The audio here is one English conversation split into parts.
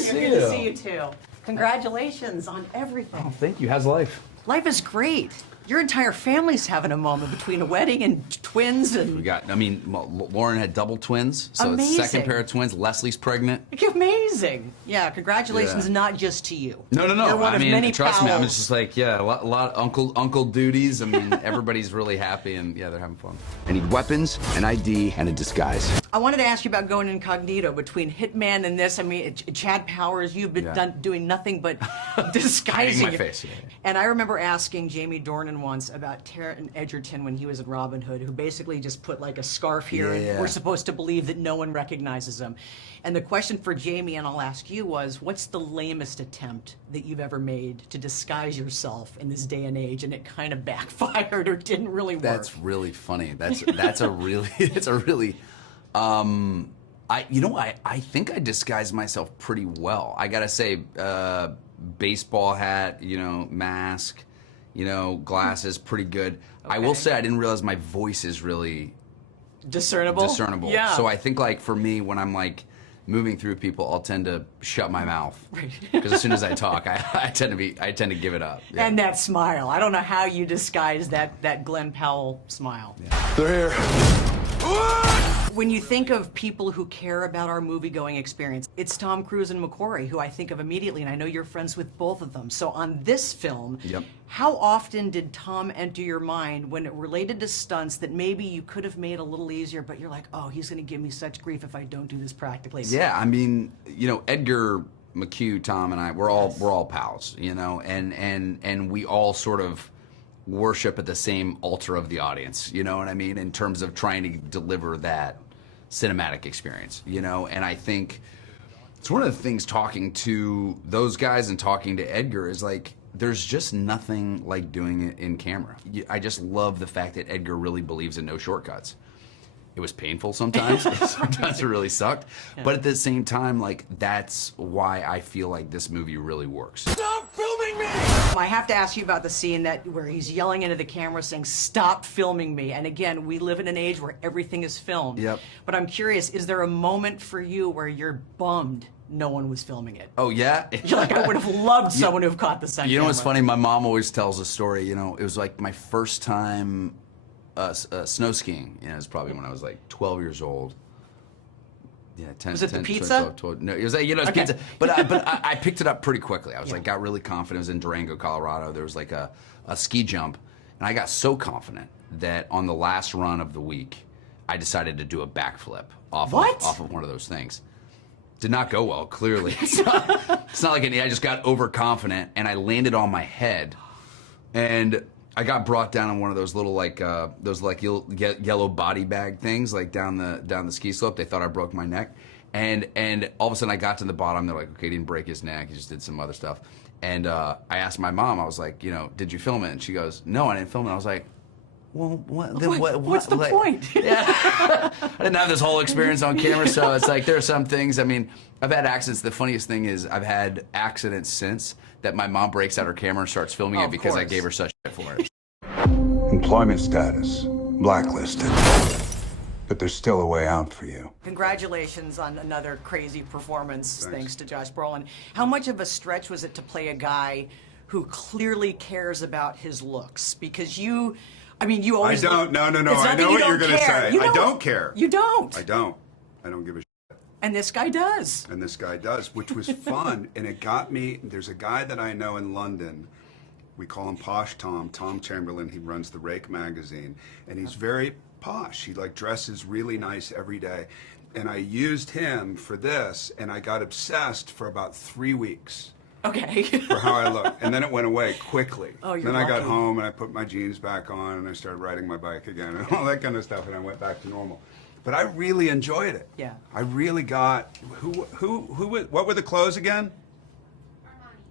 see you. Good to see you too. Congratulations on everything. Oh, thank you. How's life? Life is great. Your entire family's having a moment between a wedding and twins and... We got, I mean, Lauren had double twins, so it's Amazing. second pair of twins. Leslie's pregnant. Amazing. Yeah, congratulations, Yeah. not just to you. No. You're one I of mean, many trust me, I'm pals. just like, yeah, a lot of uncle duties. I mean, everybody's really happy, and yeah, they're having fun. I need weapons, an ID, and a disguise. I wanted to ask you about going incognito between Hitman and this. I mean, Chad Powers, you've been doing nothing but disguising Hiding my face, yeah. And I remember asking Jamie Dornan once about Taron Egerton when he was in Robin Hood, who basically just put like a scarf here, and we're supposed to believe that no one recognizes him. And the question for Jamie, and I'll ask you, was what's the lamest attempt that you've ever made to disguise yourself in this day and age, and it kind of backfired or didn't really work? That's really funny. That's a really it's a really I think I disguised myself pretty well. I gotta say, baseball hat, mask, glasses, pretty good. I will say I didn't realize my voice is really discernible. Yeah. So I think like for me, when I'm like moving through people, I'll tend to shut my mouth because as soon as I talk, I tend to give it up. Yeah. And that smile. I don't know how you disguise that Glenn Powell smile. Yeah. They're here. When you think of people who care about our movie-going experience, it's Tom Cruise and McQuarrie who I think of immediately, and I know you're friends with both of them. So on this film, how often did Tom enter your mind when it related to stunts that maybe you could have made a little easier, but you're like, oh, he's going to give me such grief if I don't do this practically? Yeah, I mean, Edgar McHugh, Tom, and I, we're all pals, and we all sort of worship at the same altar of the audience, you know what I mean, in terms of trying to deliver that cinematic experience, and I think it's one of the things talking to those guys and talking to Edgar is like, there's just nothing like doing it in camera. I just love the fact that Edgar really believes in no shortcuts. It was painful sometimes. Sometimes it really sucked. Yeah. But at the same time, like, that's why I feel like this movie really works. Stop filming me! I have to ask you about the scene where he's yelling into the camera saying, stop filming me. And again, we live in an age where everything is filmed. Yep. But I'm curious, is there a moment for you where you're bummed no one was filming it? Oh, yeah? You're like, I would have loved someone to have caught this on camera. You know what's funny? My mom always tells a story, it was like my first time snow skiing. It was probably when I was like 12 years old. Yeah, 10. Was it 10, the pizza? 12, 12, no, it was it's pizza. But I picked it up pretty quickly. I was like, got really confident. It was in Durango, Colorado. There was like a ski jump, and I got so confident that on the last run of the week, I decided to do a backflip off of one of those things. Did not go well, clearly. It's not like I just got overconfident, and I landed on my head, and I got brought down on one of those little yellow body bag things, like down the ski slope. They thought I broke my neck, and all of a sudden I got to the bottom. They're like, okay, he didn't break his neck. He just did some other stuff. And I asked my mom. I was like, did you film it? And she goes, no, I didn't film it. I was like, well, what's the point? Yeah. I didn't have this whole experience on camera, so it's like there are some things. I mean, I've had accidents. The funniest thing is I've had accidents since that my mom breaks out her camera and starts filming it because I gave her such shit for it. Employment status, blacklisted. But there's still a way out for you. Congratulations on another crazy performance, thanks to Josh Brolin. How much of a stretch was it to play a guy who clearly cares about his looks? Because you always... No. I know what you're going to say. I don't care. You don't? I don't give a shit. And this guy does. And this guy does, which was fun. And it got me, there's a guy that I know in London. We call him Posh Tom Chamberlain. He runs the Rake magazine. And he's very posh. He dresses really nice every day. And I used him for this, and I got obsessed for about 3 weeks. Okay. For how I look. And then it went away quickly. Oh, you're Then I got lucky. home and I put my jeans back on and I started riding my bike again and all that kind of stuff, and I went back to normal. But I really enjoyed it. Yeah. I really got what were the clothes again?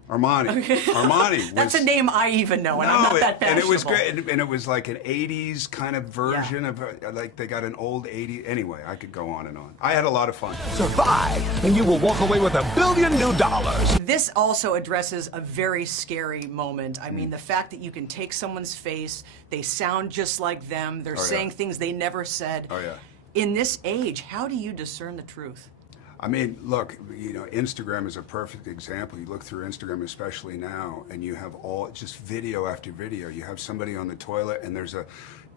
Armani. Armani. That's a name I even know, and I'm not that fashionable. And it was great, and it was like an 80s kind of version of, like they got an old 80s, anyway, I could go on and on. I had a lot of fun. Survive, and you will walk away with $1 billion new. This also addresses a very scary moment. I mean, the fact that you can take someone's face, they sound just like them, they're saying things they never said. Oh, yeah. In this age, how do you discern the truth? I mean, look, you know, Instagram is a perfect example. You look through Instagram, especially now, and you have all just video after video. You have somebody on the toilet, and there's a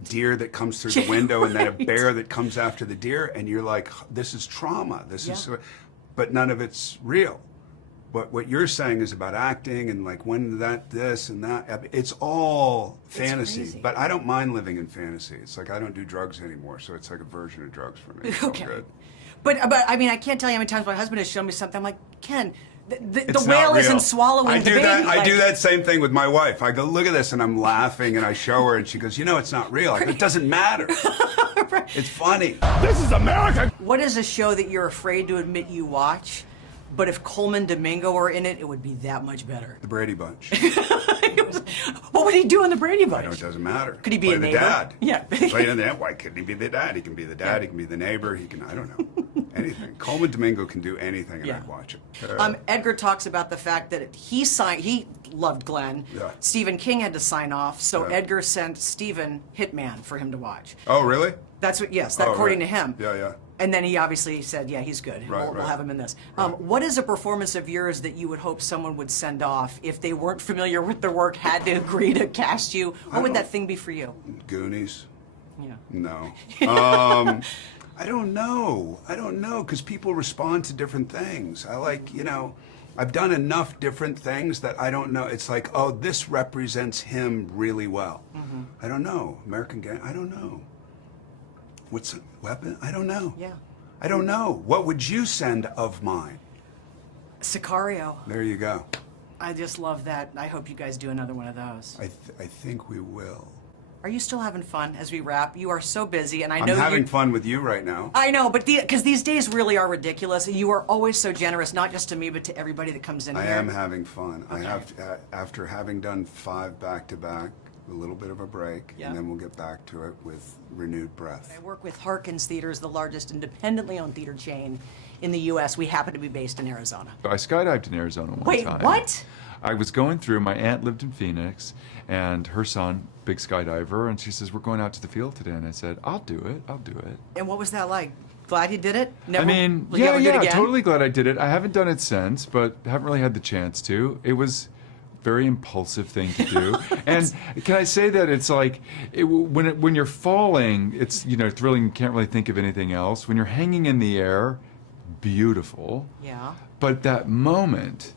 deer that comes through the window, and then a bear that comes after the deer, and you're like, this is trauma. This is, but none of it's real. But what you're saying is about acting and like when that, this and that. It's all fantasy. crazy. But I don't mind living in fantasy. It's like I don't do drugs anymore, so it's like a version of drugs for me. It's all Okay. good. But I mean, I can't tell you how many times my husband has shown me something. I'm like, Ken, the It's whale not real. isn't swallowing I the do baby. that. I like- do that same thing with my wife. I go, look at this, and I'm laughing, and I show her, and she goes, you know, it's not real. I go, it doesn't matter. It's funny. This is America! What is a show that you're afraid to admit you watch? But if Coleman Domingo were in it, it would be that much better. The Brady Bunch. What would he do in the Brady Bunch? I know it doesn't matter. Could he be Play a the neighbor? dad? Yeah. Play the dad. Why couldn't he be the dad? He can be the dad. He can be the neighbor. He can. I don't know. Anything. Coleman Domingo can do anything, and Yeah. I'd watch it. Edgar talks about the fact that he loved Glenn. Yeah. Stephen King had to sign off, so Yeah. Edgar sent Stephen Hitman for him to watch. Oh, really? That's what, yes, Oh, according right. to him. Yeah, yeah. And then he obviously said, yeah, he's good. Right, We'll right. have him in this. What is a performance of yours that you would hope someone would send off if they weren't familiar with their work, had to agree to cast you? What would that thing be for you? Goonies. Yeah. No. I don't know. I don't know, because people respond to different things. I like, you know, I've done enough different things that I don't know. It's like, oh, this represents him really well. I don't know. American Gang, I don't know. What's a weapon? I don't know. Yeah. I don't know. What would you send of mine? Sicario. There you go. I just love that. I hope you guys do another one of those. I think we will. Are you still having fun as we wrap? You are so busy, and I I'm know having you. fun with you right now. I know, but because these days really are ridiculous. You are always so generous, not just to me, but to everybody that comes in I here. am having fun. I Okay. have, after having done 5 back-to-back, a little bit of a break, Yeah. and then we'll get back to it with renewed breath. I work with Harkins Theaters, the largest independently owned theater chain in the U.S. We happen to be based in Arizona. I skydived in Arizona one Wait, time. what? I was going through, my aunt lived in Phoenix, and her son, big skydiver, and she says, we're going out to the field today. And I said, I'll do it. And what was that like? Glad you did it? I mean, will you ever do it again? totally glad I did it. I haven't done it since, but haven't really had the chance to. It was a very impulsive thing to do. And can I say that it's like, when you're falling, it's, you know, thrilling, you can't really think of anything else. When you're hanging in the air, beautiful. Yeah. But that moment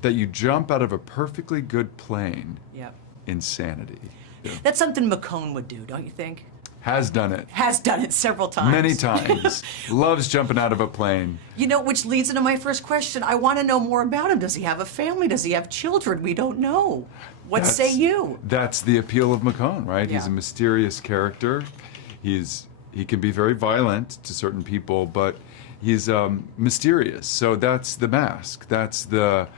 that you jump out of a perfectly good plane, Yep. insanity. That's something McCone would do, don't you think? Has done it Has done it several times. many times. Loves jumping out of a plane. You know, which leads into my first question. I want to know more about him. Does he have a family? Does he have children? We don't know. What say you? That's the appeal of McCone, right? He's Yeah. a mysterious character. He can be very violent to certain people, but he's mysterious. So that's the mask. That's the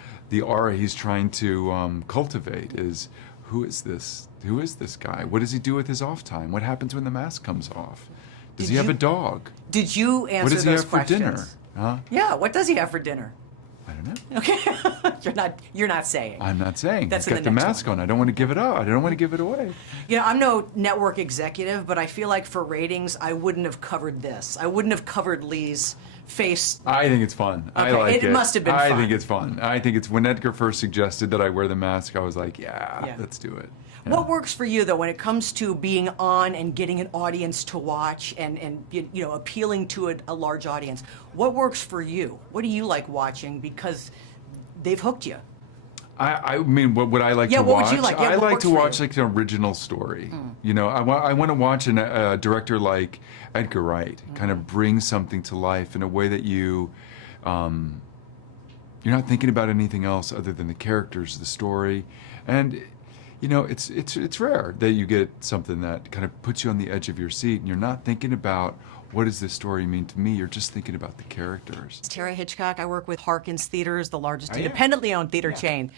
aura he's trying to cultivate. Is who is this? Who is this guy? What does he do with his off time? What happens when the mask comes off? Does he have a dog? Did you answer What does he those have for questions? dinner? Huh? Yeah, what does he have for dinner? I don't know. Okay. You're not saying. I'm not saying. That's He's in got the the next mask one. on. I don't want to give it up. I don't want to give it away. You know, I'm no network executive, but I feel like for ratings, I wouldn't have covered this. I wouldn't have covered Lee's face. I think it's fun. I Okay, like it. it must have been I fun. think it's fun. I think it's when Edgar first suggested that I wear the mask, I was like, Yeah. let's do it. What works for you, though, when it comes to being on and getting an audience to watch and you know, appealing to a large audience? What works for you? What do you like watching? Because they've hooked you. I mean, what would I like Yeah, to what watch? would you like? Yeah, I what like works to for watch you? like an original story. You know, I want to watch a director like Edgar Wright kind of bring something to life in a way that you're not thinking about anything else other than the characters, the story, and you know, it's rare that you get something that kind of puts you on the edge of your seat and you're not thinking about what does this story mean to me. You're just thinking about the characters. It's Tara Hitchcock. I work with Harkins Theaters, the largest yeah. independently owned theater chain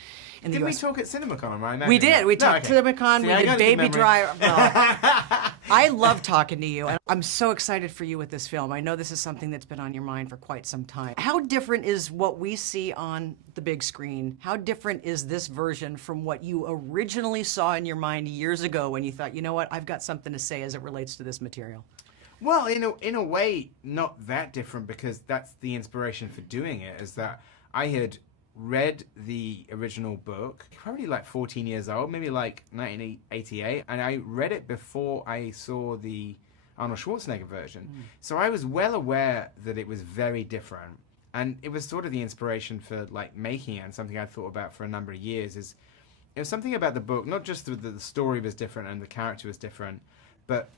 in the Did we U.S. talk at CinemaCon? Right? We did. We talked to CinemaCon. See, We I did got a good Baby memory. Driver. Well, I love talking to you, and I'm so excited for you with this film. I know this is something that's been on your mind for quite some time. How different is what we see on the big screen? How different is this version from what you originally saw in your mind years ago when you thought, you know what, I've got something to say as it relates to this material? Well, in a way, not that different, because that's the inspiration for doing it, is that I had read the original book, probably like 14 years old, maybe like 1988, and I read it before I saw the Arnold Schwarzenegger version. So I was well aware that it was very different, and it was sort of the inspiration for like making it, and something I'd thought about for a number of years. Is it was something about the book, not just that the story was different and the character was different, but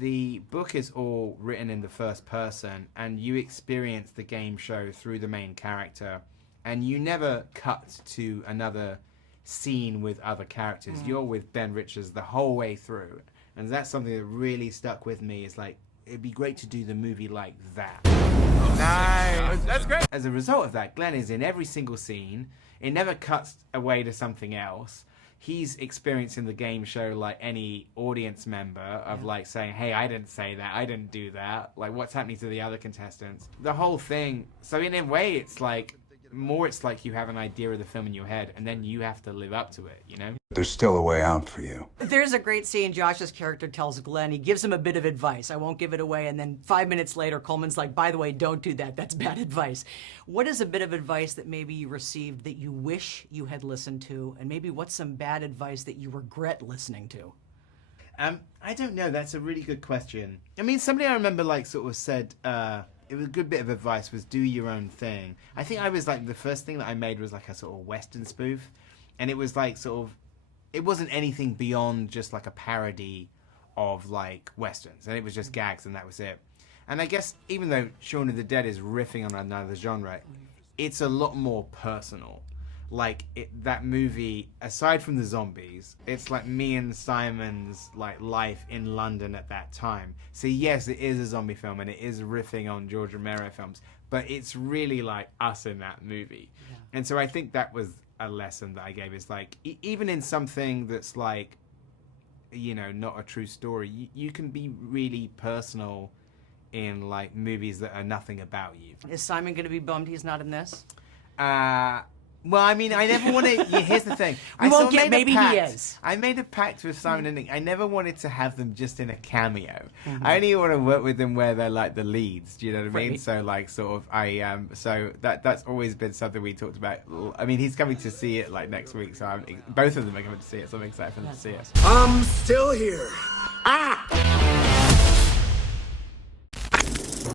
the book is all written in the first person, and you experience the game show through the main character, and you never cut to another scene with other characters. You're with Ben Richards the whole way through, and that's something that really stuck with me. Is like, it'd be great to do the movie like that. Nice, that's great. As a result of that, Glenn is in every single scene. It never cuts away to something else. He's experiencing the game show like any audience member of like saying, hey, I didn't say that, I didn't do that, like what's happening to the other contestants, the whole thing. So in a way, it's like you have an idea of the film in your head, and then you have to live up to it, you know? There's still a way out for you. There's a great scene. Josh's character tells Glenn, he gives him a bit of advice. I won't give it away. And then 5 minutes later, Coleman's like, by the way, don't do that. That's bad advice. What is a bit of advice that maybe you received that you wish you had listened to? And maybe what's some bad advice that you regret listening to? I don't know. That's a really good question. I mean, somebody I remember like sort of said, it was a good bit of advice was do your own thing. I think I was like, the first thing that I made was like a sort of Western spoof. And it was like sort of, it wasn't anything beyond just like a parody of like Westerns. And it was just gags and that was it. And I guess even though Shaun of the Dead is riffing on another genre, it's a lot more personal. Like that movie, aside from the zombies, it's like me and Simon's like life in London at that time. So yes, it is a zombie film and it is riffing on George Romero films, but it's really like us in that movie. Yeah. And so I think that was a lesson that I gave, is like, even in something that's like, you know, not a true story, you can be really personal in like movies that are nothing about you. Is Simon going to be bummed he's not in this? Well, I mean, I never want to. Here's the thing. We won't get. Maybe he is. I made a pact with Simon and Nick. I never wanted to have them just in a cameo. I only want to work with them where they're like the leads. Do you know what I mean? Right. So like, sort of, so that's always been something we talked about. I mean, he's coming to see it like next week, so both of them are coming to see it. So I'm excited for them to see it. I'm still here. Ah!